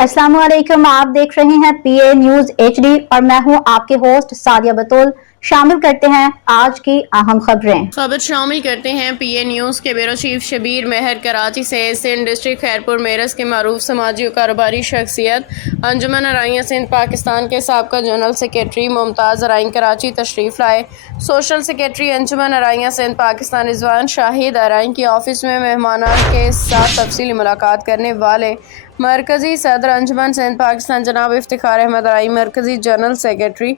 अस्सलाम वालेकुम, आप देख रहे हैं पीए न्यूज HD और मैं हूं आपके होस्ट सादिया बतूल। शामिल करते हैं आज की अहम खबरें। शामिल करते हैं पीए न्यूज़ के ब्यूरो चीफ शबीर मेहर कराची से सिंध डिस्ट्रिक्ट खैरपुर मेरस के मारूफ समाजी और कारोबारी शख्सियत अंजुमन अराइयाँ सिंध पाकिस्तान के साबका जनरल सेक्रेटरी मुमताज़ अराइन कराची तशरीफ़ लाए। सोशल सेक्रेटरी अंजुमन अराइयाँ सिंध पाकिस्तान रिजवान शाहिद अराइन की ऑफिस में मेहमानान के साथ तफसीली मुलाकात करने वाले मरकज़ी सदर अंजुमन सिंध पाकिस्तान जनाब इफ्तिखार अहमद अराई, मरकज़ी जनरल सेक्रेटरी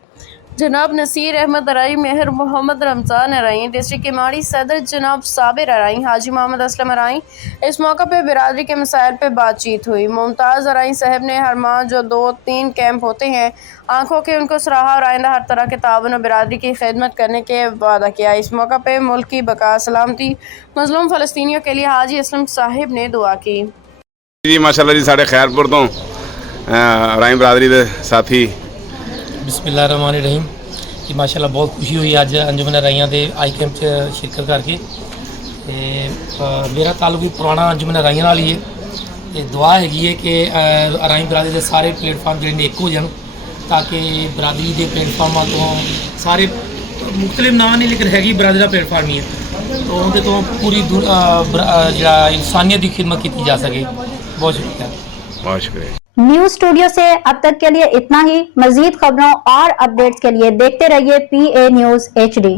जनाब नसीर अहमद अराई, मेहर मोहम्मद रमज़ान अराई, डिस्ट्रिक्ट के माड़ी सदर जनाब साबिर अराई, हाजी मोहम्मद असलम अराई। इस मौका पर बिरादरी के मसाइल पर बातचीत हुई। मुमताज़ अराई साहब ने हर माह जो 2-3 कैंप होते हैं आँखों के उनको सराहा और आइंदा हर तरह के ताउन और बिरादरी की खिदमत करने के वादा किया। इस मौका पर मुल्क की बका सलामती मज़लूम फ़लस्तीनियों के लिए हाजी असलम साहिब ने दुआ की। जी माशाल्लाह जी साढ़े खैरपुर तो अराई बरादरी के साथी बिस्मिल्लाहिर्रहमानिर्रहीम कि माशाल्लाह बहुत खुशी हुई अज अंजुमन अराइयां दे आई कैंप च शिरकत करके। मेरा ताल्लुक भी पुराना अंजुमन अराइयां नाल ही है। ते दुआ हैगी है कि अराई बरादरी के सारे प्लेटफार्म जो एक हो जान ताकि बरादरी के प्लेटफार्मां तो सारे मुख्तलिफ नाम नहीं लेकिन हैगी बरादरी का प्लेटफार्म ही है तो उनके तो पूरी जो इंसानियत की खिदमत की जा सके। बहुत शुक्रिया। बहुत शुक्रिया। न्यूज स्टूडियो से अब तक के लिए इतना ही। मजीद खबरों और अपडेट्स के लिए देखते रहिए पीए न्यूज HD।